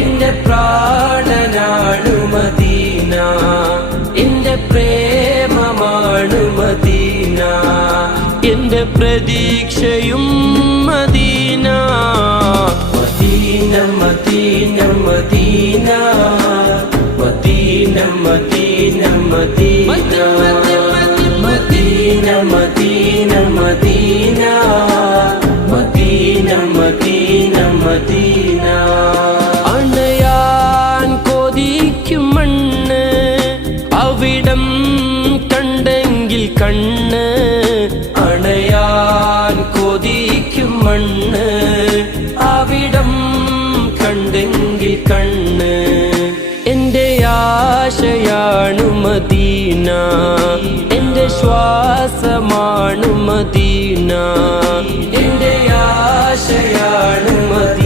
എന്റെ പ്രാണനാണു മദീന, എന്റെ പ്രേമമാണു മദീന, എന്റെ പ്രതീക്ഷയും മദീന. മദീന മദീന മദീന മദീന മദീന മദീന മദീന മദീന മദീന മദീന മദീന മദീന. അണയാൻ കൊതിക്കും മണ്ണ് അവിടം കണ്ടെങ്കിൽ കണ്ണ്, അണയാൻ കൊതിക്കും മണ്ണ് അവിടം കണ്ടെങ്കിൽ കണ്ണ്. എന്റെ ആശയാണു മദീന, എന്റെ ശ്വാസമാണു മദീന, എന്റെ ആശയാണു മദീന.